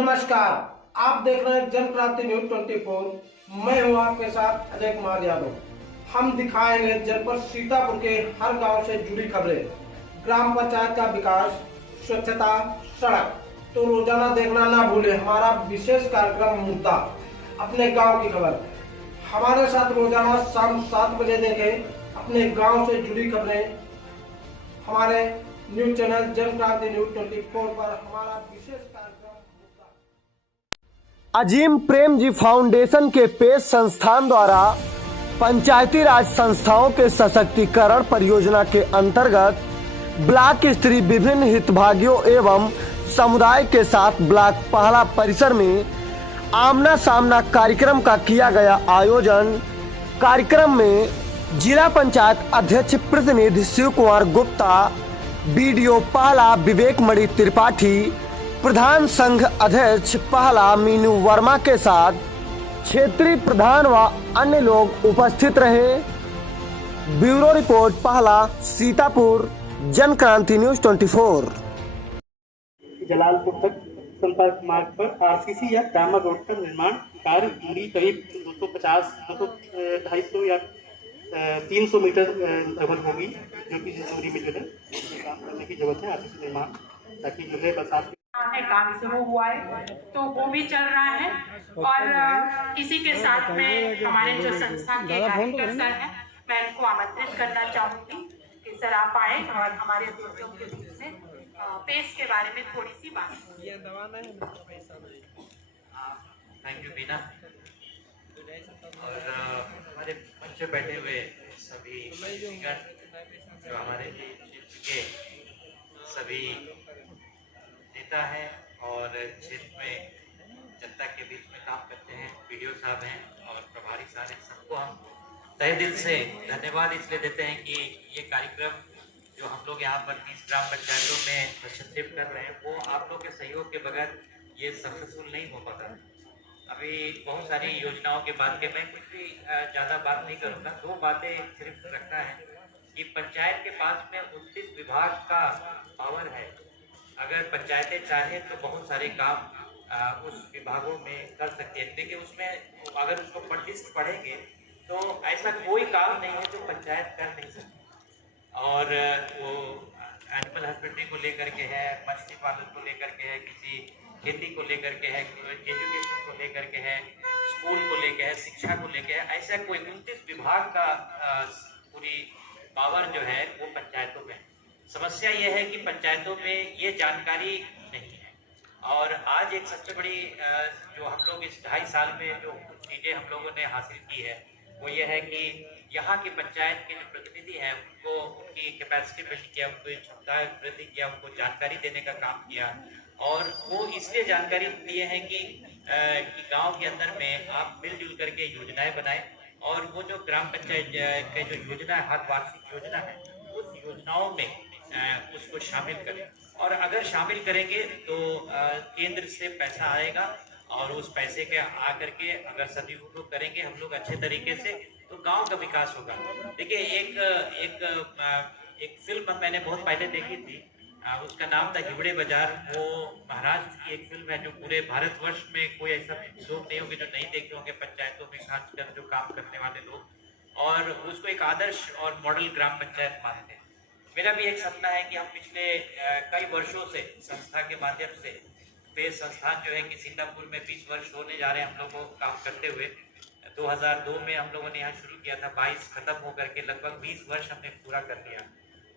नमस्कार, आप देख रहे हैं जन क्रांति न्यूज 24। मैं हूं आपके साथ अजय कुमार यादव। हम दिखाएंगे जनपद सीतापुर के हर गांव से जुड़ी खबरें, ग्राम पंचायत का विकास, स्वच्छता, सड़क। तो रोजाना देखना ना भूले हमारा विशेष कार्यक्रम मुद्दा अपने गांव की खबर। हमारे साथ रोजाना शाम 7 बजे देखें अपने गांव से जुड़ी खबरें हमारे news channel Jan Kranti news 24 पर। हमारा विशेष कार्यक्रम अजीम प्रेम जी फाउंडेशन के पेश संस्थान द्वारा पंचायती राज संस्थाओं के सशक्तिकरण परियोजना के अंतर्गत ब्लॉक स्तरीय विभिन्न हितधारकों एवं समुदाय के साथ ब्लॉक पहला परिसर में आमना सामना कार्यक्रम का किया गया आयोजन। कार्यक्रम में जिला पंचायत अध्यक्ष प्रतिनिधि शिव कुमार गुप्ता, बीडीओ पहला विवेक मणि त्रिपाठी, प्रधान संघ अध्यक्ष पहला मीनू वर्मा के साथ क्षेत्रीय प्रधान व अन्य लोग उपस्थित रहे। ब्यूरो रिपोर्ट पहला सीतापुर, जन क्रांति न्यूज 24। जलालपुर तक संपर्क मार्ग पर आरसीसी या डामर रोड का निर्माण कार्य दूरी करीब 250, 250 या 300 मीटर लगभग होगी, जो कि जिस दूरी में जो है काम करने की जरूरत है आरसीसी निर्माण, ताकि जो है बरसात है काम शुरू हुआ है तो वो भी चल रहा है। और इसी के साथ में हमारे जो संस्था के डायरेक्टर सर हैं, मैं इनको आमंत्रित करना चाहूंगी कि सर आप आए और हमारे दोस्तों के बीच में पेश के बारे में थोड़ी सी बात। थैंक यू बीना। और हमारे मंच पे बैठे हुए सभी जो हमारे क्षेत्र के सभी नेता हैं और क्षेत्र में जनता के बीच में काम करते हैं, वीडियो साहब हैं और प्रभारी साहब हैं, सबको हम तहे दिल से धन्यवाद इसलिए देते हैं कि ये कार्यक्रम जो हम लोग यहाँ पर 30 ग्राम पंचायतों में प्रशिक्षित कर रहे हैं, वो आप लोग के सहयोग के बगैर ये सक्सेसफुल नहीं हो पाता। अभी बहुत सारी योजनाओं के बाद के मैं कुछ भी ज़्यादा बात नहीं करूँगा, 2 बातें सिर्फ रखना है कि पंचायत के पास में 29 विभाग का पावर है। अगर पंचायतें चाहें तो बहुत सारे काम उस विभागों में कर सकते हैं, लेकिन उसमें अगर उसको लिस्ट पढ़ेंगे तो ऐसा कोई काम नहीं है जो पंचायत कर नहीं सकती। और वो एनिमल हस्बेंड्री को लेकर के है, मछली पालन को लेकर के है, किसी खेती को लेकर के है, एजुकेशन को लेकर के है, स्कूल को लेकर है, शिक्षा को लेकर है, ऐसा कोई 29 विभाग का पूरी पावर जो है वो पंचायतों में। समस्या ये है कि पंचायतों में ये जानकारी नहीं है। और आज एक सबसे बड़ी जो हम लोग इस 2.5 साल में जो चीज़ें हम लोगों ने हासिल की है वो ये है कि यहाँ की पंचायत के जो प्रतिनिधि हैं उनको उनकी कैपेसिटी बिल्ड किया, उनको क्षमता वृद्धि किया, उनको जानकारी देने का काम किया। और वो इसलिए जानकारी दिए हैं कि गाँव के अंदर में आप मिलजुल करके योजनाएँ बनाएं और वो जो ग्राम पंचायत के जो योजना है, हर वार्षिक योजना है, उस योजनाओं में उसको शामिल करें। और अगर शामिल करेंगे तो केंद्र से पैसा आएगा और उस पैसे के आकर के अगर सदुपयोग करेंगे हम लोग अच्छे तरीके से तो गांव का विकास होगा। देखिए एक फिल्म मैंने बहुत पहले देखी थी, उसका नाम था हिवड़े बाजार। वो महाराष्ट्र की एक फिल्म है जो पूरे भारतवर्ष में कोई ऐसा लोग नहीं होंगे जो नहीं देखे होंगे, पंचायतों में खासकर जो काम करने वाले लोग, और उसको एक आदर्श और मॉडल ग्राम पंचायत मानते हैं। मेरा भी एक सपना है कि हम पिछले कई वर्षों से संस्था के माध्यम से पेश संस्थान जो है कि सीतापुर में 20 वर्ष होने जा रहे हैं हम लोगों को काम करते हुए। 2002 में हम लोगों ने यहाँ शुरू किया था, 22 खत्म होकर के लगभग 20 वर्ष हमने पूरा कर लिया।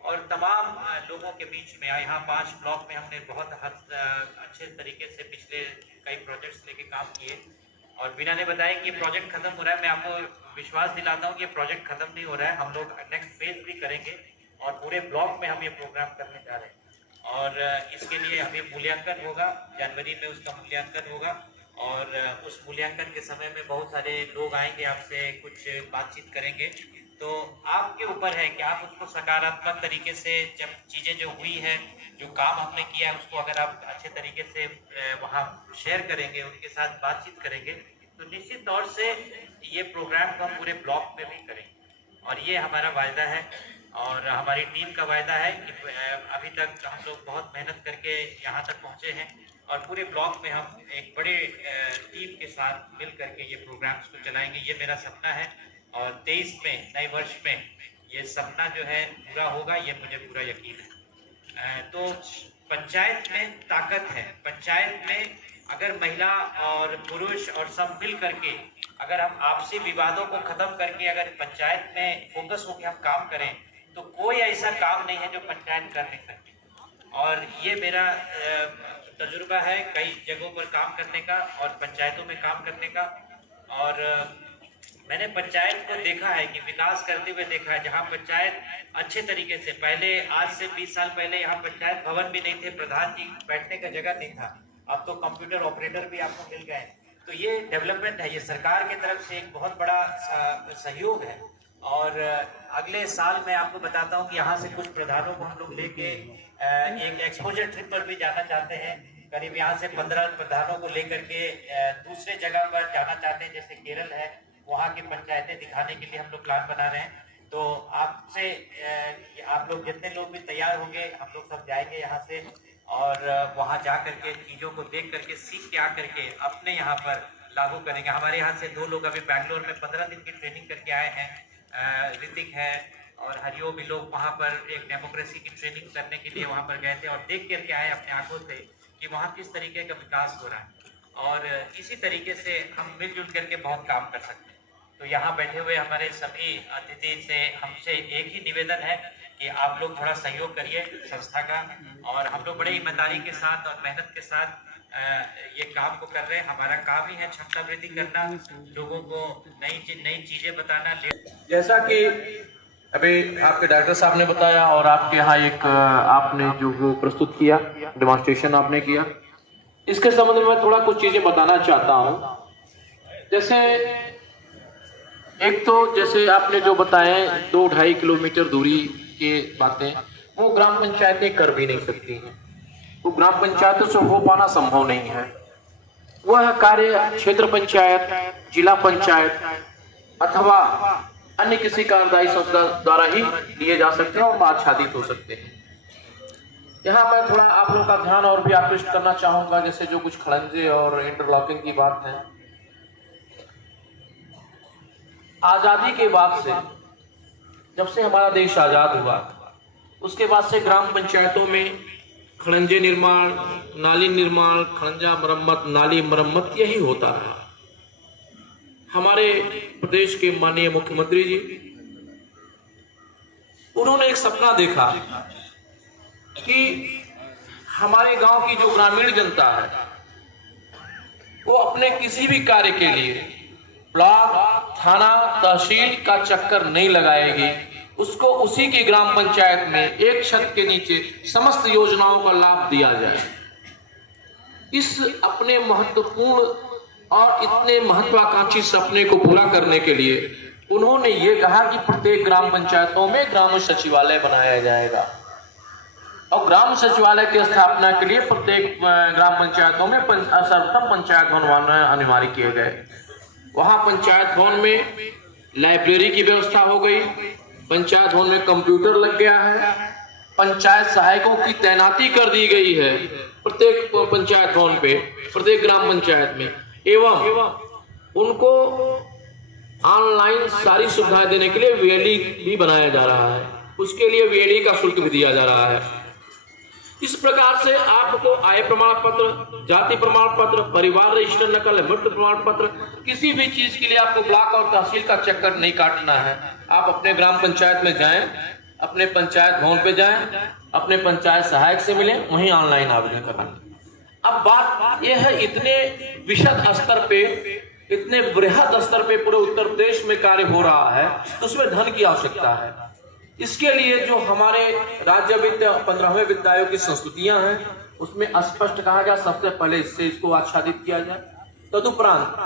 और तमाम लोगों के बीच में यहाँ 5 ब्लॉक में हमने बहुत अच्छे तरीके से पिछले कई प्रोजेक्ट्स लेके काम किए। और बीना ने बताया कि ये प्रोजेक्ट खत्म हो रहा है, मैं आपको विश्वास दिलाता हूँ कि ये प्रोजेक्ट खत्म नहीं हो रहा है, हम लोग नेक्स्ट फेज भी करेंगे और पूरे ब्लॉक में हम ये प्रोग्राम करने जा रहे हैं। और इसके लिए हमें मूल्यांकन होगा, जनवरी में उसका मूल्यांकन होगा और उस मूल्यांकन के समय में बहुत सारे लोग आएंगे, आपसे कुछ बातचीत करेंगे। तो आपके ऊपर है कि आप उसको सकारात्मक तरीके से, जब चीज़ें जो हुई है, जो काम हमने किया है, उसको अगर आप अच्छे तरीके से वहाँ शेयर करेंगे, उनके साथ बातचीत करेंगे, तो निश्चित तौर से ये प्रोग्राम को हम पूरे ब्लॉक में भी करेंगे। और ये हमारा वायदा है और हमारी टीम का वायदा है कि अभी तक हम लोग बहुत मेहनत करके यहाँ तक पहुँचे हैं और पूरे ब्लॉक में हम एक बड़े टीम के साथ मिल करके ये प्रोग्राम्स को चलाएंगे। ये मेरा सपना है और 23 में नए वर्ष में ये सपना जो है पूरा होगा, ये मुझे पूरा यकीन है। तो पंचायत में ताकत है। पंचायत में अगर महिला और पुरुष और सब मिल करके अगर हम आपसी विवादों को खत्म करके अगर पंचायत में फोकस होकर हम काम करें तो कोई ऐसा काम नहीं है जो पंचायत कर नहीं सकती। और ये मेरा तजुर्बा है कई जगहों पर काम करने का और पंचायतों में काम करने का। और मैंने पंचायत को देखा है कि विकास करते हुए देखा है। जहाँ पंचायत अच्छे तरीके से पहले आज से 20 साल पहले यहाँ पंचायत भवन भी नहीं थे, प्रधान जी बैठने का जगह नहीं था, अब तो कंप्यूटर ऑपरेटर भी आपको मिल गए। तो ये डेवलपमेंट है, ये सरकार की तरफ से एक बहुत बड़ा सहयोग है। और अगले साल मैं आपको बताता हूँ कि यहाँ से कुछ प्रधानों को हम लोग लेके एक एक्सपोजर ट्रिप पर भी जाना चाहते हैं। करीब यहाँ से 15 प्रधानों को लेकर के दूसरे जगह पर जाना चाहते हैं, जैसे केरल है, वहाँ की पंचायतें दिखाने के लिए हम लोग प्लान बना रहे हैं। तो आपसे आप लोग जितने लोग भी तैयार होंगे हम लोग सब जाएंगे यहाँ से और वहाँ जा करके चीज़ों को देख करके सीख के आ करके अपने यहाँ पर लागू करेंगे। हमारे यहाँ से 2 लोग अभी बैंगलोर में 15 दिन की ट्रेनिंग करके आए हैं, ऋतिक है और हरिओ भी लोग वहाँ पर एक डेमोक्रेसी की ट्रेनिंग करने के लिए वहाँ पर गए थे और देख करके आए अपने आंखों से कि वहाँ किस तरीके का विकास हो रहा है। और इसी तरीके से हम मिलजुल करके बहुत काम कर सकते हैं। तो यहाँ बैठे हुए हमारे सभी अतिथि से हमसे एक ही निवेदन है कि आप लोग थोड़ा सहयोग करिए संस्था का। और हम लोग बड़े ईमानदारी के साथ और मेहनत के साथ ये काम को कर रहे हैं। हमारा काम ही है क्षमता वृद्धि करना, लोगों को नई चीजें बताना। जैसा कि अभी आपके डॉक्टर साहब ने बताया और आपके यहाँ एक आपने जो प्रस्तुत किया, डेमोन्स्ट्रेशन आपने किया, इसके संबंध में मैं थोड़ा कुछ चीजें बताना चाहता हूँ। जैसे एक तो जैसे आपने जो बताए 2-2.5 किलोमीटर दूरी के बातें, वो ग्राम पंचायतें कर भी नहीं सकती हैं, वो ग्राम पंचायतों से हो पाना संभव नहीं है। वह कार्य क्षेत्र पंचायत, जिला पंचायत अथवा अन्य किसी कार्यदायी संस्था द्वारा ही दिए जा सकते हैं और आच्छादित हो सकते हैं। यहाँ मैं थोड़ा आप लोगों का ध्यान और भी आकृष्ट करना चाहूंगा। जैसे जो कुछ खड़ंजे और इंटरलॉकिंग की बात है, आजादी के बाद से, जब से हमारा देश आजाद हुआ उसके बाद से ग्राम पंचायतों में खड़ंजे निर्माण, नाली निर्माण, खड़ंजा मरम्मत, नाली मरम्मत यही होता है। हमारे प्रदेश के माननीय मुख्यमंत्री जी, उन्होंने एक सपना देखा कि हमारे गांव की जो ग्रामीण जनता है वो अपने किसी भी कार्य के लिए ब्लॉक, थाना, तहसील का चक्कर नहीं लगाएगी, उसको उसी की ग्राम पंचायत में एक छत के नीचे समस्त योजनाओं का लाभ दिया जाए। इस अपने महत्वपूर्ण और इतने महत्वाकांक्षी सपने को पूरा करने के लिए उन्होंने ये कहा कि प्रत्येक ग्राम पंचायतों में ग्राम सचिवालय बनाया जाएगा और ग्राम सचिवालय की स्थापना के लिए प्रत्येक ग्राम पंचायतों में सर्वप्रथम पंचायत भवन अनिवार्य किए गए। वहां पंचायत भवन में लाइब्रेरी की व्यवस्था हो गई, पंचायत भवन में कंप्यूटर लग गया है, पंचायत सहायकों की तैनाती कर दी गई है प्रत्येक पंचायत भवन पे, प्रत्येक ग्राम पंचायत में, एवं उनको ऑनलाइन सारी सुविधाएं देने के लिए वीएलई भी बनाया जा रहा है, उसके लिए वीएलई का शुल्क भी दिया जा रहा है। इस प्रकार से आपको आय प्रमाण पत्र, जाति प्रमाण पत्र, परिवार रजिस्टर नकल, मृत्यु प्रमाण पत्र, किसी भी चीज के लिए आपको ब्लॉक और तहसील का चक्कर नहीं काटना है। आप अपने ग्राम पंचायत में जाएं, अपने पंचायत भवन पे जाएं, अपने पंचायत सहायक से मिलें, वहीं ऑनलाइन आवेदन करना। अब बात यह है, इतने विशद स्तर पे, इतने बृहद स्तर पे पूरे उत्तर प्रदेश में कार्य हो रहा है तो उसमें धन की आवश्यकता है। इसके लिए जो हमारे राज्य विद्या 15वें विद्यालयों की संस्तुतियां हैं उसमें स्पष्ट कहा गया सबसे पहले इसको आच्छादित किया जाए। तदुपरांत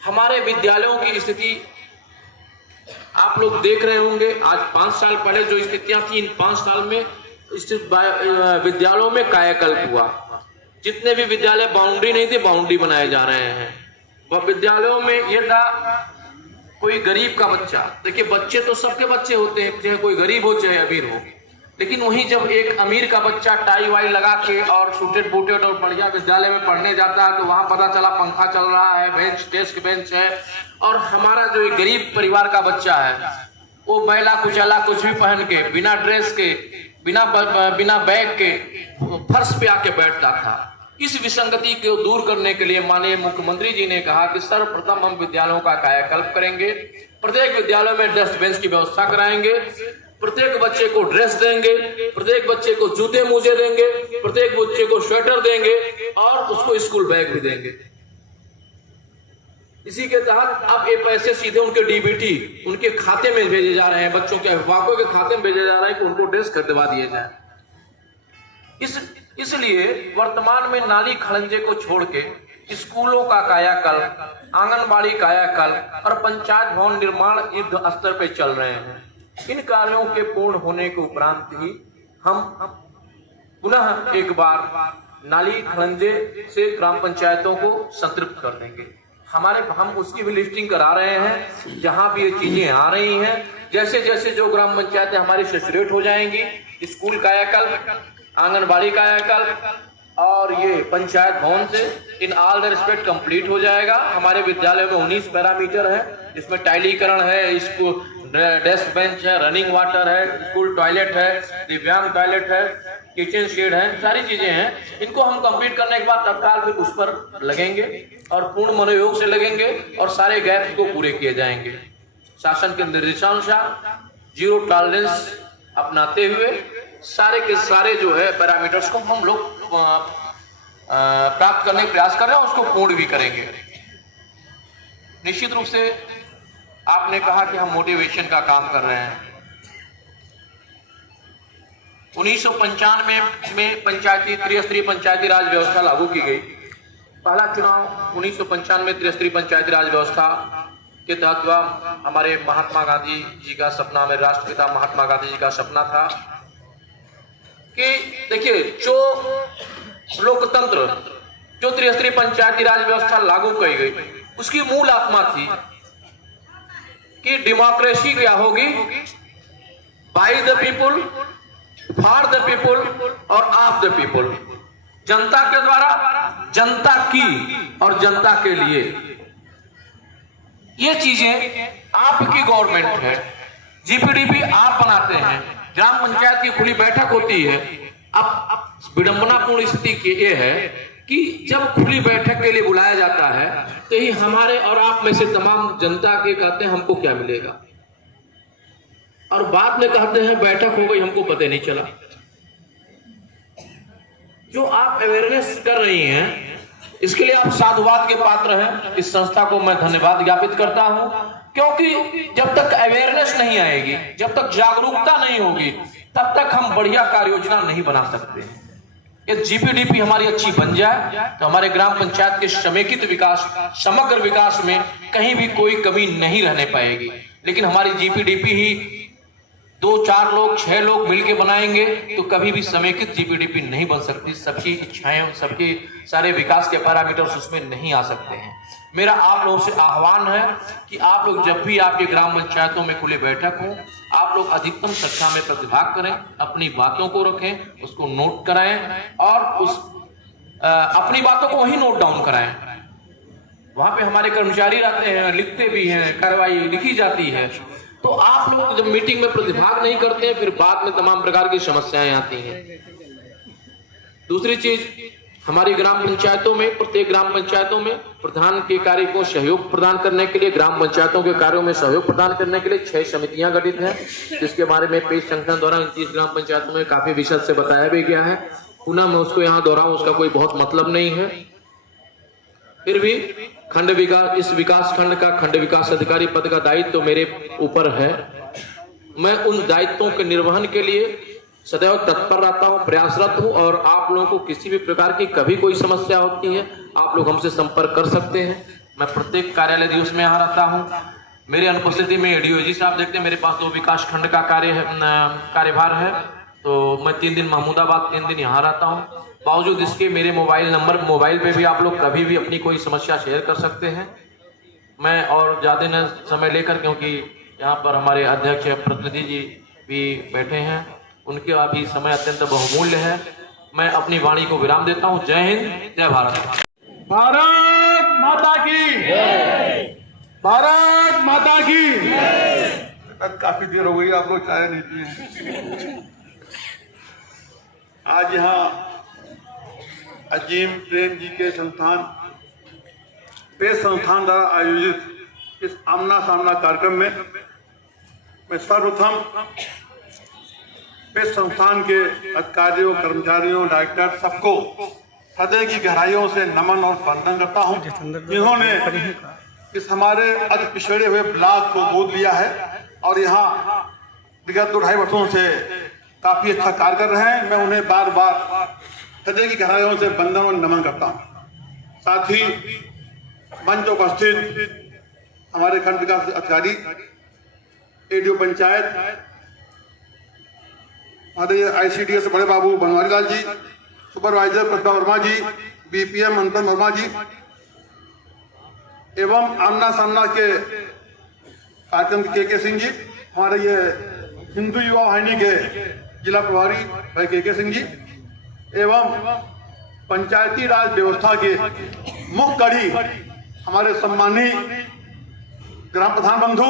हमारे विद्यालयों की स्थिति आप लोग देख रहे होंगे। आज 5 साल पहले जो स्थितियां थी, इन 5 साल में विद्यालयों में कायाकल्प हुआ। जितने भी विद्यालय बाउंड्री नहीं थे, बाउंड्री बनाए जा रहे हैं। वह विद्यालयों में यह था, कोई गरीब का बच्चा, देखिए बच्चे तो सबके बच्चे होते हैं, चाहे कोई गरीब हो चाहे अमीर हो, लेकिन वहीं जब एक अमीर का बच्चा टाई वाई लगा के और सूटेड बूटेड और बढ़िया विद्यालय में पढ़ने जाता है तो वहां पता चला पंखा चल रहा है, बेंच डेस्क बेंच है, और हमारा जो एक गरीब परिवार का बच्चा है वो मैला कुचला कुछ भी पहन के, बिना ड्रेस के, बिना बैग के फर्श पे आके बैठता था। इस विसंगति को दूर करने के लिए माननीय मुख्यमंत्री जी ने कहा कि सर्वप्रथम हम विद्यालयों का कायाकल्प करेंगे, प्रत्येक विद्यालय में डेस्क बेंच की व्यवस्था कराएंगे, प्रत्येक बच्चे को ड्रेस देंगे, प्रत्येक बच्चे को जूते मोजे देंगे, प्रत्येक बच्चे को स्वेटर देंगे और उसको स्कूल बैग भी देंगे। इसी के तहत अब ये पैसे सीधे उनके डीबीटी उनके खाते में भेजे जा रहे हैं, बच्चों के अभिभावकों के खाते में भेजे जा रहे हैं कि उनको ड्रेस खरीदवा दिए जाए। इसलिए वर्तमान में नाली खड़ंजे को छोड़ के स्कूलों का कायाकल्प, आंगनबाड़ी कायाकल्प और पंचायत भवन निर्माण युद्ध स्तर पर चल रहे हैं। इन कार्यों के पूर्ण होने के उपरांत ही हम पुनः एक बार नाली खड़ंजे से ग्राम पंचायतों को संतृप्त कर देंगे। हम उसकी भी लिस्टिंग करा रहे हैं। जहां भी ये चीजें आ रही हैं, जैसे जैसे जो ग्राम पंचायतें हमारी सैचुरेट हो जाएंगी, स्कूल कायाकल्प, आंगनबाड़ी कायाकल्प और ये पंचायत भवन से in all the respect complete हो जाएगा। हमारे विद्यालय में 19 पैरामीटर है, जिसमें टाइलीकरण है, स्कूल डेस्क बेंच है, रनिंग वाटर है, स्कूल टॉयलेट है, दिव्यांग टॉयलेट है, किचन शेड है, सारी चीजें हैं। इनको हम कंप्लीट करने के बाद तत्काल फिर उस पर लगेंगे और पूर्ण मनोयोग से लगेंगे और सारे गैप को पूरे किए जाएंगे। शासन के निर्देशानुसार जीरो टॉलरेंस अपनाते हुए सारे के सारे जो है पैरामीटर्स को हम लोग प्राप्त करने का प्रयास कर रहे हैं, उसको पूर्ण भी करेंगे। निश्चित रूप से आपने कहा कि हम मोटिवेशन का काम कर रहे हैं। 1995 में पंचायती त्रिस्तरीय पंचायती राज व्यवस्था लागू की गई। पहला चुनाव 1995 त्रिस्तरीय पंचायती राज व्यवस्था के तहत हुआ। हमारे महात्मा गांधी जी का सपना, मेरे राष्ट्रपिता महात्मा गांधी जी का सपना था कि देखिए, जो लोकतंत्र, जो त्रिस्तरीय पंचायती राज व्यवस्था लागू की गई, उसकी मूल आत्मा थी कि डेमोक्रेसी क्या होगी, by the people, for the people और ऑफ द पीपुल, जनता के द्वारा, जनता की और जनता के लिए। ये चीजें आपकी गवर्नमेंट है, जीपीडीपी आप बनाते हैं, ग्राम पंचायत की खुली बैठक होती है। अब विडंबनापूर्ण स्थिति ये है कि जब खुली बैठक के लिए बुलाया जाता है तो ही हमारे और आप में से तमाम जनता के कहते हैं हमको क्या मिलेगा, और बाद में कहते हैं बैठक हो गई, हमको पता नहीं चला। जो आप अवेयरनेस कर रही हैं, इसके लिए आप साधुवाद के पात्र हैं। इस संस्था को मैं धन्यवाद ज्ञापित करता हूं, क्योंकि जब तक अवेयरनेस नहीं आएगी, जब तक जागरूकता नहीं होगी, तब तक हम बढ़िया कार्य योजना नहीं बना सकते। ये जीपीडीपी हमारी अच्छी बन जाए तो हमारे ग्राम पंचायत के समेकित विकास, समग्र विकास में कहीं भी कोई कमी नहीं रहने पाएगी। लेकिन हमारी जीपीडीपी ही 2, 4 लोग, 6 लोग मिलके बनाएंगे तो कभी भी समेकित जीपीडीपी नहीं बन सकती। सबकी इच्छाएं, सबके सारे विकास के पैरामीटर्स उसमें नहीं आ सकते हैं। मेरा आप लोगों से आह्वान है कि आप लोग जब भी आपके ग्राम पंचायतों में खुली बैठक हो, आप लोग अधिकतम संख्या में प्रतिभाग करें, अपनी बातों को रखें, उसको नोट कराएं और अपनी बातों को वहीं नोट डाउन कराएं। वहां पे हमारे कर्मचारी रहते हैं, लिखते भी हैं, कार्रवाई लिखी जाती है। तो आप लोग जब मीटिंग में प्रतिभाग नहीं करते हैं, फिर बाद में तमाम प्रकार की समस्याएं आती हैं। दूसरी चीज, हमारी ग्राम पंचायतों में, प्रत्येक ग्राम पंचायतों में प्रधान के कार्य को सहयोग प्रदान करने के लिए, ग्राम पंचायतों के कार्यों में सहयोग प्रदान करने के लिए 6 समितियां गठित हैं, जिसके बारे में पेश संगठन द्वारा 29 ग्राम पंचायतों में काफी विशद से बताया भी गया है। पुनः मैं उसको यहाँ दोहराऊं, उसका कोई बहुत मतलब नहीं है। फिर भी खंड विकास, इस विकास खंड का खंड विकास अधिकारी पद का दायित्व तो मेरे ऊपर है। मैं उन दायित्वों के निर्वहन के लिए सदैव तत्पर रहता हूं, प्रयासरत हूं, और आप लोगों को किसी भी प्रकार की कभी कोई समस्या होती है, आप लोग हमसे संपर्क कर सकते हैं। मैं प्रत्येक कार्यालय दिवस में यहाँ रहता हूं। मेरे अनुपस्थिति में एडीओजी साहब देखते हैं, मेरे पास 2 विकास खंड का कार्यभार है, तो मैं 3 दिन महमूदाबाद, 3 दिन यहाँ रहता हूँ। बावजूद इसके मेरे मोबाइल पे भी आप लोग कभी भी अपनी कोई समस्या शेयर कर सकते हैं। मैं और ज्यादा न समय लेकर, क्योंकि यहाँ पर हमारे अध्यक्ष प्रतिनिधि जी भी बैठे हैं, उनके अभी समय अत्यंत बहुमूल्य है। मैं अपनी वाणी को विराम देता हूं। जय हिंद, जय भारत। भारत माता की, भारत माता की। काफी देर हो गई, आप लोग चाय नहीं पिए। आज यहाँ अजीम प्रेम जी के संस्थान प्रेस संस्थान द्वारा आयोजित इस आमना सामना कार्यक्रम में मैं सर्वप्रथम प्रेस संस्थान के अधिकारियों, कर्मचारियों, डायरेक्टर सबको हृदय की गहराइयों से नमन और वंदन करता हूं, जिन्होंने इस हमारे अति पिछड़े हुए ब्लॉक को गोद लिया है और यहाँ विगत 2-2.5 वर्षों से काफी अच्छा कार्य कर रहे हैं। मैं उन्हें बार बार हृदय की गहराइयों से वंदन और नमन करता हूँ। साथ ही मंच उपस्थित हमारे खंड विकास अधिकारी, एडीओ पंचायत, हमारे ICDS बड़े बाबू बनवारी लाल जी, सुपरवाइजर प्रतिभा वर्मा जी, BPM अंतन वर्मा जी एवं आमना सामना के कार्यक्रम के सिंह जी, हमारे ये हिंदू युवा वाहिनी के जिला प्रभारी भाई के सिंह जी एवं पंचायती राज व्यवस्था के मुख्य कड़ी हमारे सम्मानीय ग्राम प्रधान बंधु,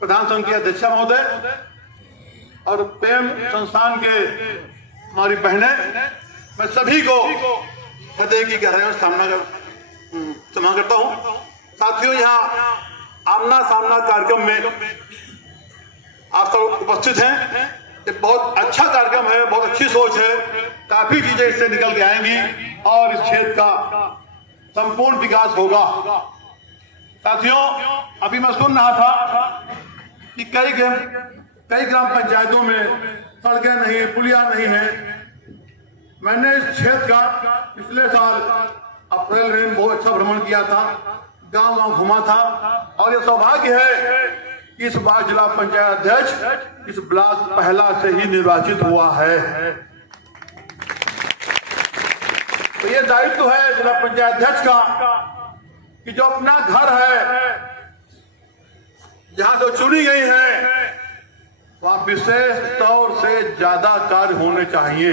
प्रधान संघ के अध्यक्ष महोदय और प्रेम संस्थान के हमारी बहनें, मैं सभी को हृदय की गहराइयों से क्षमा करता हूं। साथियों, यहाँ आमना सामना कार्यक्रम में आप सब उपस्थित हैं। ये बहुत अच्छा कार्यक्रम है, बहुत अच्छी सोच है, काफी चीजें इससे निकल के आएंगी और इस क्षेत्र का संपूर्ण विकास होगा। साथियों, अभी मैं सुन रहा था कि कई ग्राम पंचायतों में सड़कें नहीं, पुलिया नहीं है। मैंने इस क्षेत्र का पिछले साल अप्रैल में बहुत अच्छा भ्रमण किया था, गांव घुमा था और ये सौभाग्य है कि इस बार जिला पंचायत अध्यक्ष इस ब्लॉक पहला से ही निर्वाचित हुआ है। तो ये दायित्व है जिला पंचायत अध्यक्ष का कि जो अपना घर है, जहां से चुनी गई है, वहां विशेष तौर से ज्यादा कार्य होने चाहिए।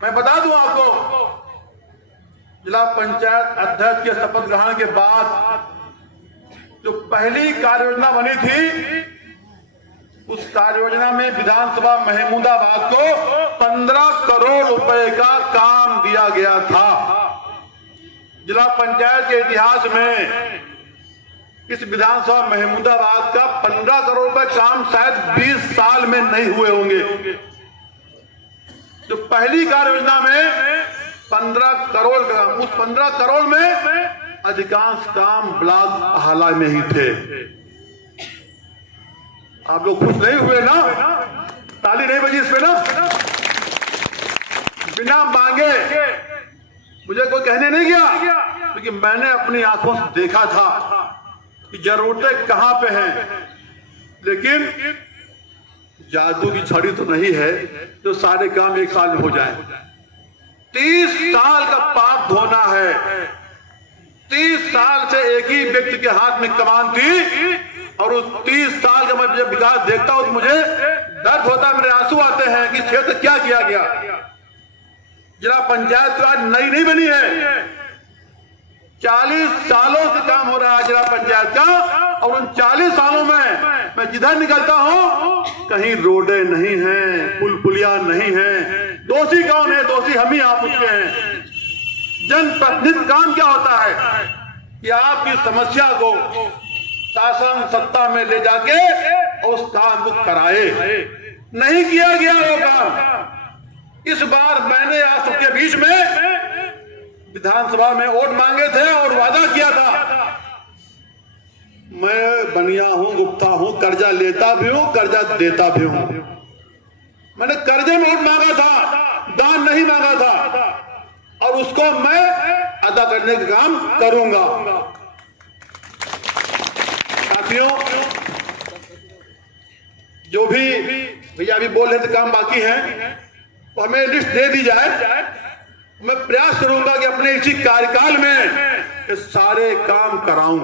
मैं बता दूं आपको, जिला पंचायत अध्यक्ष के शपथ ग्रहण के बाद जो पहली कार्य योजना बनी थी, उस कार्य योजना में विधानसभा महमूदाबाद को 15 करोड़ रुपए का काम दिया गया था। जिला पंचायत के इतिहास में इस विधानसभा महमूदाबाद का 15 करोड़ रुपए काम शायद 20 साल में नहीं हुए होंगे। जो पहली कार्य योजना में 15 करोड़ का, उस 15 करोड़ में अधिकांश काम ब्लॉक हाल में ही थे। आप लोग खुश नहीं हुए ना? ताली नहीं बजी इस पे ना? बिना मांगे मुझे कोई कहने नहीं गया, क्योंकि मैंने अपनी आंखों से देखा था कि जरूरतें कहां पे हैं। लेकिन जादू की छड़ी तो नहीं है जो सारे काम 1 साल में हो जाए। 30 साल का पाप धोना है। 30 साल से एक ही व्यक्ति के हाथ में कमान थी और उस 30 साल का मैं जब विकास देखता हूं तो मुझे दर्द होता है, मेरे आंसू आते हैं कि क्षेत्र क्या किया गया। जिला पंचायत तो आज नई नहीं बनी है, 40 सालों से काम हो रहा है जिला पंचायत का, और उन 40 सालों में मैं जिधर निकलता हूं कहीं रोडें नहीं हैं, पुल पुलिया नहीं है। दोषी कौन है? दोषी हम ही आप उसके हैं। जनप्रतिनिधि काम क्या होता है कि आपकी समस्या को शासन सत्ता में ले जाके उस काम को कराए। नहीं किया गया वो काम। इस बार मैंने आप सबके बीच में विधानसभा में वोट मांगे थे और वादा किया था, मैं बनिया हूं, गुप्ता हूं, कर्जा लेता भी हूं, कर्जा देता भी हूं। मैंने कर्जे में वोट मांगा था, दान नहीं मांगा था, और उसको मैं अदा करने का काम करूंगा। साथियों, जो भी भैया अभी बोल रहे थे काम बाकी है, तो हमें लिस्ट दे दी जाए। मैं प्रयास करूंगा कि अपने इसी कार्यकाल में ये सारे काम कराऊं।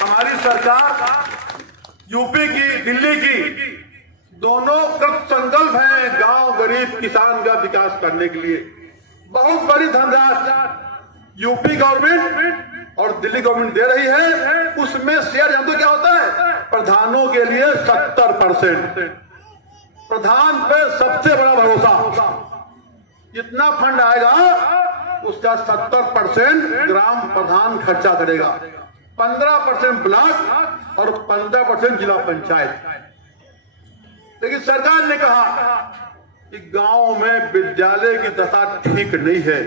हमारी सरकार यूपी की, दिल्ली की, दोनों कृत संकल्प हैं गांव गरीब किसान का विकास करने के लिए। बहुत बड़ी धनराशि यूपी गवर्नमेंट और दिल्ली गवर्नमेंट दे रही है। उसमें शेयर जानते क्या होता है? प्रधानों के लिए 70%। प्रधान पे सबसे बड़ा भरोसा। जितना फंड आएगा उसका 70% ग्राम प्रधान खर्चा करेगा, 15% ब्लॉक और 15% जिला पंचायत। लेकिन सरकार ने कहा कि गांव में विद्यालय की दशा ठीक नहीं है,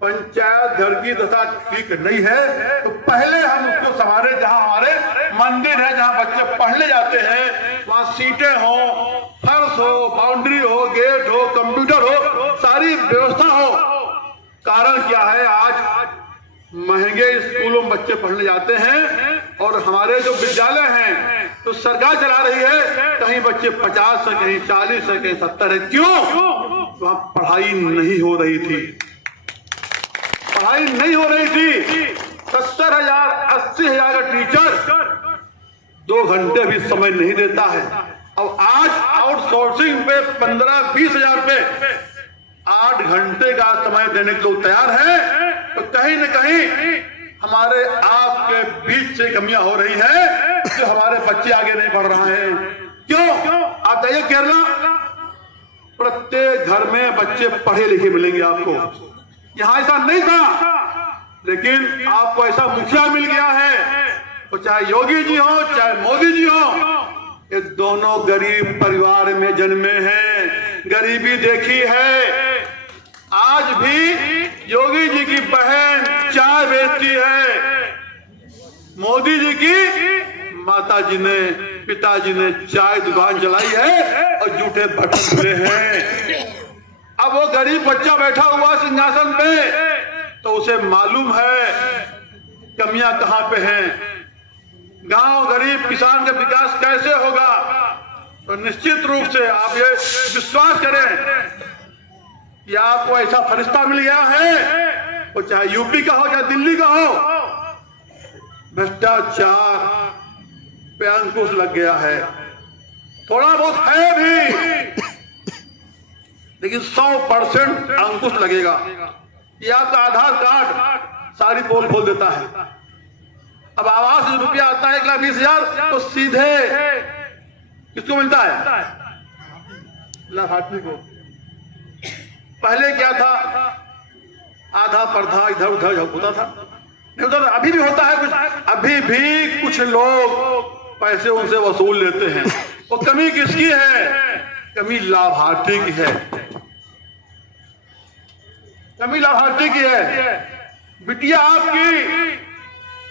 पंचायत घर की दशा ठीक नहीं है, तो पहले हम उसको संभाले। जहां हमारे मंदिर है, जहां बच्चे पढ़ने जाते हैं, वहां सीटें हो, फर्श हो, बाउंड्री हो, गेट हो, कंप्यूटर हो, सारी व्यवस्था हो। कारण क्या है? आज महंगे स्कूलों में बच्चे पढ़ने जाते हैं और हमारे जो विद्यालय हैं तो सरकार चला रही है, कहीं बच्चे 50 है, कहीं 40 है, कहीं 70 है। क्यों? वहां पढ़ाई नहीं हो रही थी, पढ़ाई नहीं हो रही थी। 70,000 80,000 का टीचर 2 घंटे भी समय नहीं देता है। अब आज आउटसोर्सिंग पे 15-20 हजार पे 8 घंटे का समय देने के लोग तैयार है। तो कहीं न कहीं हमारे आपके बीच से कमियां हो रही है कि हमारे बच्चे आगे नहीं बढ़ रहे हैं। क्यों? आप जाइए केरला, प्रत्येक घर में बच्चे पढ़े लिखे मिलेंगे आपको। यहां ऐसा नहीं था, लेकिन आपको ऐसा मुखिया मिल गया है, तो चाहे योगी जी हो चाहे मोदी जी हो, ये दोनों गरीब परिवार में जन्मे हैं, गरीबी देखी है। आज भी योगी जी की बहन चाय बेचती है, मोदी जी की माता जी ने, पिताजी ने चाय दुकान चलाई है और जूठे बटन खुले हैं। अब वो गरीब बच्चा बैठा हुआ सिंहासन पे, तो उसे मालूम है कमियां कहां पे हैं। गांव गरीब किसान का विकास कैसे होगा? तो निश्चित रूप से आप ये विश्वास करें कि आपको ऐसा फरिश्ता मिल गया है, वो चाहे यूपी का हो चाहे दिल्ली का हो, भ्रष्टाचार पे अंकुश लग गया है। थोड़ा बहुत है भी, लेकिन 100% अंकुश लगेगा। ये आपका आधार कार्ड सारी पोल खोल देता है। अब आवास रुपया आता है 1,20,000, तो सीधे किसको मिलता है? लाभार्थी को। पहले क्या था? आधा पर्धा इधर उधर होता था, नहीं होता था। अभी भी होता है कुछ, अभी भी कुछ लोग पैसे उनसे वसूल लेते हैं। वो कमी किसकी है? कमी लाभार्थी की है, कमी लाभार्थी की है। बिटिया आपकी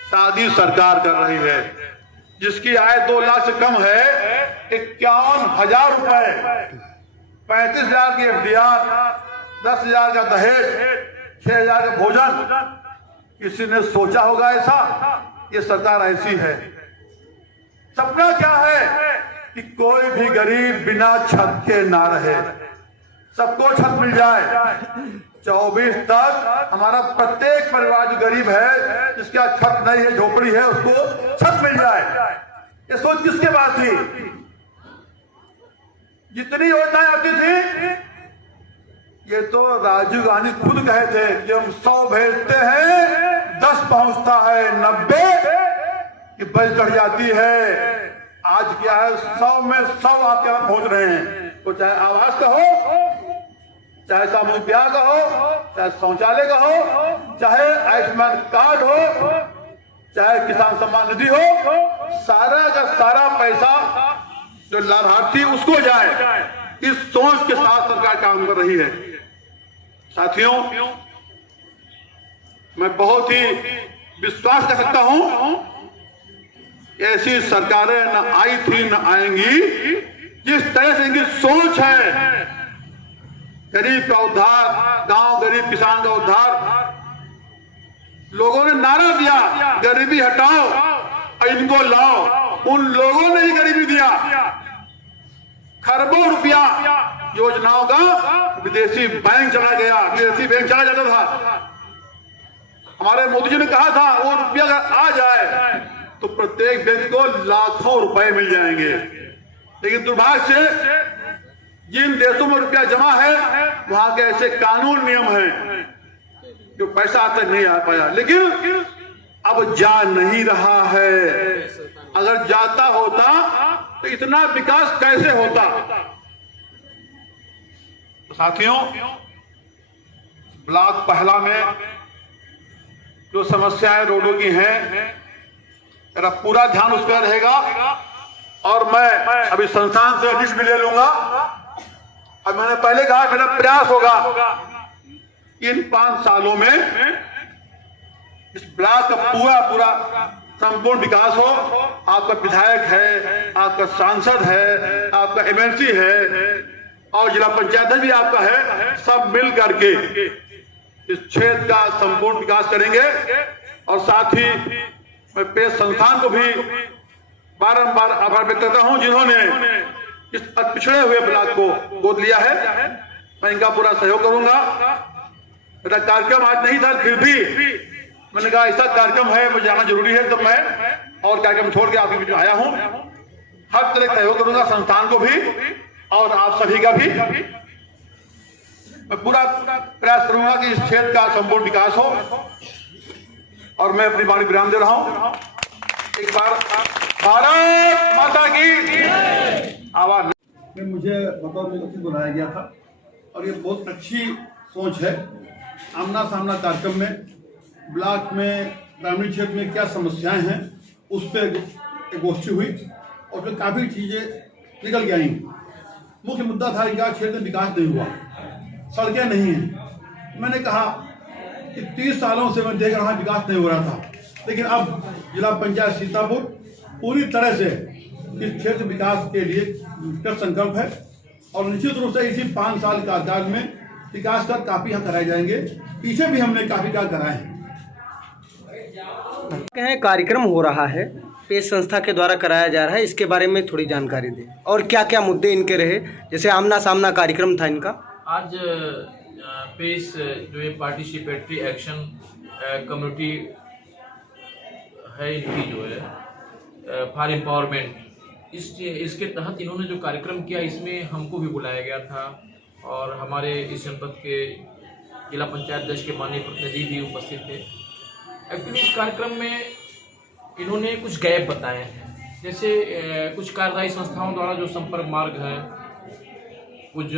शादी सरकार कर रही है, जिसकी आय 2 लाख से कम है, 51,000 रुपए, 35,000 की FDR, 10,000 का दहेज, 6,000 का भोजन। किसी ने सोचा होगा ऐसा? ये सरकार ऐसी है। सपना क्या है? कि कोई भी गरीब बिना छत के ना रहे, सबको छत मिल जाए। 24 तक हमारा प्रत्येक परिवार जो गरीब है, जिसका छत नहीं है, झोपड़ी है, उसको छत मिल जाए। ये सोच किसके पास थी? जितनी योजनाएं आती थी, ये तो राजीव गांधी खुद कहे थे कि हम 100 भेजते हैं, 10 पहुंचता है, 90 की बल चढ़ जाती है। आज क्या है? 100 में 100 आपके यहाँ पहुंच रहे हैं। तो चाहे आवास का हो, चाहे सामूहिक ब्याह का हो, चाहे शौचालय का हो, चाहे आयुष्मान कार्ड हो, चाहे किसान सम्मान निधि हो, सारा का सारा पैसा जो लाभार्थी उसको जाए, इस सोच के साथ सरकार काम कर रही है। साथियों, मैं बहुत ही विश्वास कर सकता हूं, ऐसी सरकारें न आई थी न आएंगी। जिस तरह से इनकी सोच है, गरीब का उद्धार, गांव गरीब किसान का उद्धार। लोगों ने नारा दिया गरीबी हटाओ और इनको लाओ, उन लोगों ने ही गरीबी दिया। खरबों रुपया योजनाओं का विदेशी बैंक चला गया, विदेशी बैंक चला जाता था। हमारे मोदी जी ने कहा था वो रुपया अगर आ जाए तो प्रत्येक व्यक्ति को लाखों रुपए मिल जाएंगे। लेकिन दुर्भाग्य से जिन देशों में रुपया जमा है वहां के ऐसे कानून नियम हैं जो पैसा आज तक नहीं आ पाया। लेकिन अब जा नहीं रहा है। अगर जाता होता तो इतना विकास कैसे होता। तो साथियों, ब्लॉक पहला में जो समस्याएं रोडों की हैं, मेरा पूरा ध्यान उस पर रहेगा और मैं अभी संस्थान से लिस्ट भी ले लूंगा। और मैंने पहले कहा मेरा प्रयास होगा इन 5 सालों में इस ब्लॉक का पूरा संपूर्ण विकास हो। आपका विधायक है, आपका सांसद है, आपका एमएलसी है और जिला पंचायत भी आपका है, सब मिल करके इस क्षेत्र का संपूर्ण विकास करेंगे। और साथ ही मैं पेश संस्थान को भी बारंबार आभार व्यक्त करता हूं जिन्होंने इस पिछड़े हुए ब्लॉक को गोद लिया है। मैं इनका पूरा सहयोग करूंगा। मेरा कार्यक्रम आज नहीं था, फिर भी मैंने कहा ऐसा कार्यक्रम है, मुझे जाना जरूरी है, तो मैं और कार्यक्रम छोड़ के आपके बीच में आया हूं। हर तरह सहयोग करूंगा, संस्थान को भी और आप सभी का भी। मैं पूरा प्रयास करूंगा कि इस क्षेत्र का संपूर्ण विकास हो। और मैं अपनी वाणी विराम दे रहा हूं। एक बार भारत माता की आवाज। मुझे बतौर मुख्यमंत्री बुलाया गया था और ये बहुत अच्छी सोच है। आमना सामना कार्यक्रम में ब्लॉक में ग्रामीण क्षेत्र में क्या समस्याएं हैं उस पर एक गोष्ठी हुई और फिर काफ़ी चीज़ें निकल के आई। मुख्य मुद्दा था कि क्षेत्र में विकास नहीं हुआ, सड़कें नहीं हैं। मैंने कहा कि 30 सालों से मैं देख रहा हूँ विकास नहीं हो रहा था, लेकिन अब जिला पंचायत सीतापुर पूरी तरह से इस क्षेत्र विकास के लिए कृत संकल्प है और निश्चित रूप से इसी 5 साल कार्यकाल में विकास कर काफी यहाँ कराए जाएंगे। पीछे भी हमने काफी कार्य कराए हैं। कार्यक्रम हो रहा है, पेश संस्था के द्वारा कराया जा रहा है, इसके बारे में थोड़ी जानकारी दें और क्या क्या मुद्दे इनके रहे, जैसे आमना सामना कार्यक्रम था इनका। आज पेश जो है पार्टिसिपेटरी एक्शन कम्युनिटी है, इनकी जो है फॉर एम्पावरमेंट, इसके तहत इन्होंने जो कार्यक्रम किया इसमें हमको भी बुलाया गया था और हमारे इस जनपद के जिला पंचायत अध्यक्ष के माननीय प्रतिनिधि भी उपस्थित थे। एक्चुअली इस कार्यक्रम में इन्होंने कुछ गैप बताए हैं, जैसे कुछ कार्यदायी संस्थाओं द्वारा जो संपर्क मार्ग है, कुछ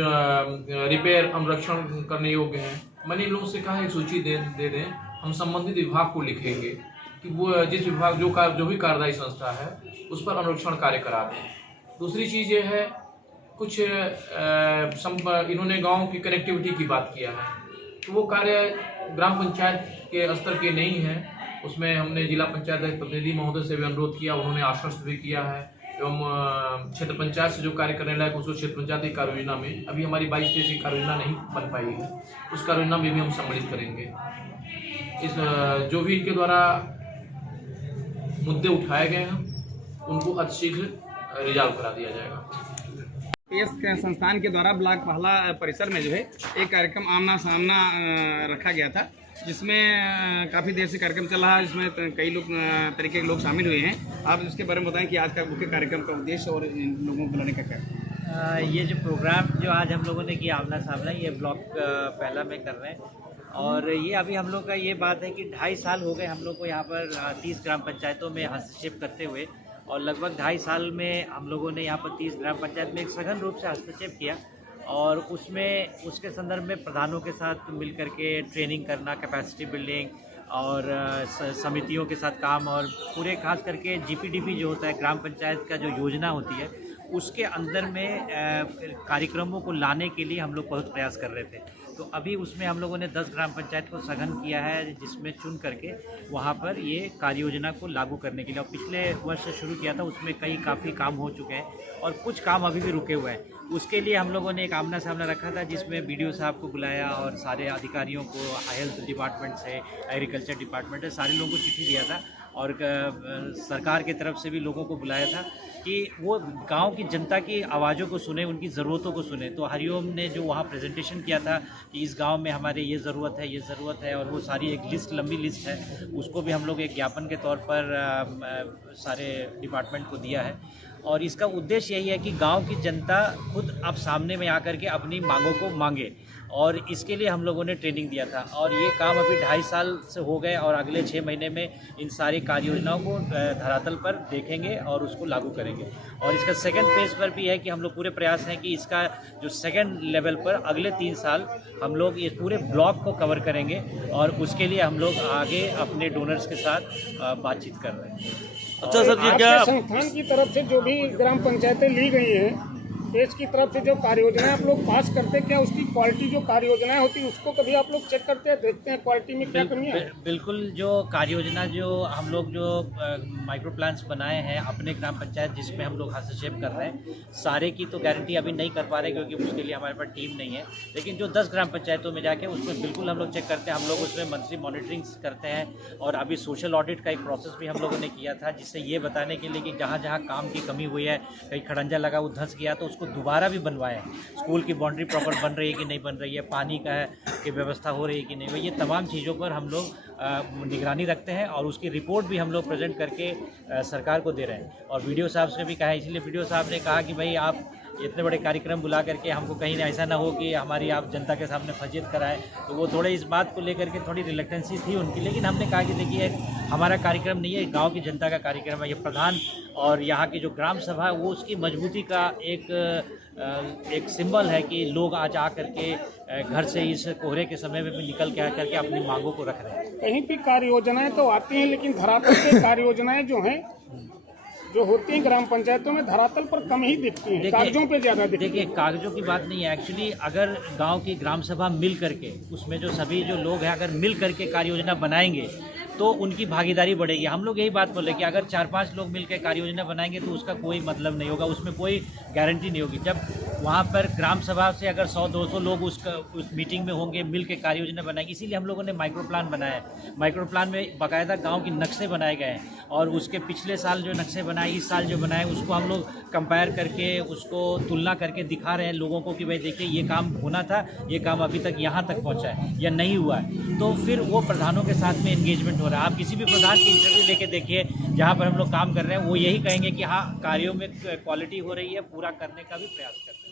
रिपेयर अनुरक्षण करने योग्य हैं। मैंने इन लोगों से कहा एक सूची दे दें, हम संबंधित विभाग को लिखेंगे कि वो जिस विभाग जो भी कार्यदायी संस्था है उस पर अनुरक्षण कार्य करा दें। दूसरी चीज़ ये है, कुछ इन्होंने गांव की कनेक्टिविटी की बात किया है, तो वो कार्य ग्राम पंचायत के स्तर के नहीं है। उसमें हमने जिला पंचायत प्रतिनिधि महोदय से भी अनुरोध किया, उन्होंने आश्वस्त भी किया है। एवं क्षेत्र पंचायत से जो कार्य करने लायक उसको क्षेत्र पंचायत की कार्य योजना में अभी हमारी 22 की कार्य योजना नहीं बन पाई है, उस कार्य योजना में भी हम सम्मिलित करेंगे। इस जो भी इनके द्वारा मुद्दे उठाए गए हैं उनको अतिशीघ्र रिजॉल्व करा दिया जाएगा। पेश संस्थान के द्वारा ब्लॉक पहला परिसर में जो है एक कार्यक्रम आमना सामना रखा गया था, जिसमें काफ़ी देर से कार्यक्रम चल रहा है, जिसमें कई लोग तरीके के लोग शामिल हुए हैं। आप इसके बारे में बताएं कि आज का मुख्य कार्यक्रम का उद्देश्य और इन लोगों को बुलाने का क्या। ये जो प्रोग्राम जो आज हम लोगों ने किया आमना सामना, ये ब्लॉक पहला में कर रहे हैं और ये अभी हम लोग का ये बात है कि 2.5 साल हो गए हम लोग को यहाँ पर 30 ग्राम पंचायतों में हस्तक्षेप करते हुए, और लगभग 2.5 साल में हम लोगों ने यहाँ पर 30 ग्राम पंचायत में एक सघन रूप से हस्तक्षेप किया और उसमें उसके संदर्भ में प्रधानों के साथ मिल करके ट्रेनिंग करना, कैपेसिटी बिल्डिंग और समितियों के साथ काम, और पूरे खास करके जीपीडीपी जो होता है ग्राम पंचायत का जो योजना होती है उसके अंदर में कार्यक्रमों को लाने के लिए हम लोग बहुत प्रयास कर रहे थे। तो अभी उसमें हम लोगों ने 10 ग्राम पंचायत को सघन किया है, जिसमें चुन करके वहाँ पर ये कार्य योजना को लागू करने के लिए, और पिछले वर्ष से शुरू किया था, उसमें काफ़ी काम हो चुके हैं और कुछ काम अभी भी रुके हुए हैं। उसके लिए हम लोगों ने एक आमना सामना रखा था, जिसमें बीडीओ साहब को बुलाया और सारे अधिकारियों को, हेल्थ डिपार्टमेंट से, एग्रीकल्चर डिपार्टमेंट से, सारे लोगों को चिट्ठी दिया था और सरकार की तरफ से भी लोगों को बुलाया था कि वो गांव की जनता की आवाज़ों को सुने, उनकी ज़रूरतों को सुने। तो हरिओम ने जो वहाँ प्रेजेंटेशन किया था कि इस गांव में हमारे ये ज़रूरत है, और वो सारी एक लिस्ट, लंबी लिस्ट है, उसको भी हम लोग एक ज्ञापन के तौर पर सारे डिपार्टमेंट को दिया है। और इसका उद्देश्य यही है कि गांव की जनता खुद अब सामने में आकर के अपनी मांगों को मांगे, और इसके लिए हम लोगों ने ट्रेनिंग दिया था। और ये काम अभी 2.5 साल से हो गए, और अगले 6 महीने में इन सारी कार्य योजनाओं को धरातल पर देखेंगे और उसको लागू करेंगे। और इसका सेकंड फेज़ पर भी है कि हम लोग पूरे प्रयास हैं कि इसका जो सेकंड लेवल पर अगले 3 साल हम लोग इस पूरे ब्लॉक को कवर करेंगे, और उसके लिए हम लोग आगे अपने डोनर्स के साथ बातचीत कर रहे हैं। अच्छा सर, ये क्या संस्थान की तरफ से जो भी ग्राम पंचायतें ली गई हैं, देश की तरफ से जो कार्य योजनाएं आप लोग पास करते हैं, क्या उसकी क्वालिटी जो कार्य योजनाएं होती है उसको कभी आप लोग चेक करते हैं, देखते हैं क्वालिटी में क्या कमी है? बिल्कुल। जो कार्य योजना जो हम लोग जो माइक्रो प्लान्स बनाए हैं अपने ग्राम पंचायत जिसमें हम लोग हस्तक्षेप कर रहे हैं, सारे की तो गारंटी अभी नहीं कर पा रहे क्योंकि उसके लिए हमारे पास टीम नहीं है। लेकिन जो 10 ग्राम पंचायतों में जाके उसमें बिल्कुल हम लोग चेक करते हैं। हम लोग उसमें मंथली मॉनिटरिंग करते हैं, और अभी सोशल ऑडिट का एक प्रोसेस भी हम लोगों ने किया था, जिससे ये बताने के लिए कि जहाँ जहाँ काम की कमी हुई है, कहीं खड़ंजा लगा, वो धंस गया, तो उसको दोबारा भी बनवाए। स्कूल की बाउंड्री प्रॉपर बन रही है कि नहीं बन रही है, पानी का है कि व्यवस्था हो रही है कि नहीं, ये तमाम चीज़ों पर हम लोग निगरानी रखते हैं, और उसकी रिपोर्ट भी हम लोग प्रेजेंट करके सरकार को दे रहे हैं। और वीडियो साहब से भी कहा है, इसलिए वीडियो साहब ने कहा कि भाई आप इतने बड़े कार्यक्रम बुला करके हमको कहीं ऐसा ना हो कि हमारी आप जनता के सामने फजीयत कराए। तो वो थोड़े इस बात को लेकर के थोड़ी रिलेक्टेंसी थी उनकी, लेकिन हमने कहा कि देखिए हमारा कार्यक्रम नहीं है, गांव की जनता का कार्यक्रम है। ये प्रधान और यहाँ की जो ग्राम सभा है वो उसकी मजबूती का एक सिंबल है कि लोग आज आ करके घर से इस कोहरे के समय में भी निकल के आ करके अपनी मांगों को रख रहे हैं। कहीं भी कार्य योजनाएं तो आती हैं, लेकिन धरातल पे कार्य योजनाएं जो हैं जो होती हैं ग्राम पंचायतों में धरातल पर कम ही दिखती हैं, कागजों पे ज्यादा दिखती हैं। देखिए कागजों की बात नहीं है, एक्चुअली अगर गांव की ग्राम सभा मिल करके उसमें जो सभी जो लोग हैं अगर मिल करके कार्य योजना बनाएंगे तो उनकी भागीदारी बढ़ेगी। हम लोग यही बात बोले कि अगर 4-5 लोग मिलकर कार्य योजना बनाएंगे तो उसका कोई मतलब नहीं होगा, उसमें कोई गारंटी नहीं होगी। जब वहाँ पर ग्राम सभा से अगर 100-200 लोग उस मीटिंग में होंगे, मिल के कार्य योजना बनाएंगे, इसीलिए हम लोगों ने माइक्रो प्लान बनाया है। माइक्रो प्लान में बाकायदा गाँव के नक्शे बनाए गए हैं, और उसके पिछले साल जो नक्शे बनाए, इस साल जो बनाए, उसको हम लोग कंपेयर करके उसको तुलना करके दिखा रहे हैं लोगों को कि भाई देखिए ये काम होना था, ये काम अभी तक यहाँ तक पहुँचा है या नहीं हुआ है। तो फिर वो प्रधानों के साथ में एंगेजमेंट हो रहा है। आप किसी भी प्रधान की इंटरव्यू लेके देखिए जहाँ पर हम लोग काम कर रहे हैं, वो यही कहेंगे कि हाँ कार्यों में क्वालिटी हो रही है, पूरा करने का भी प्रयास करते हैं।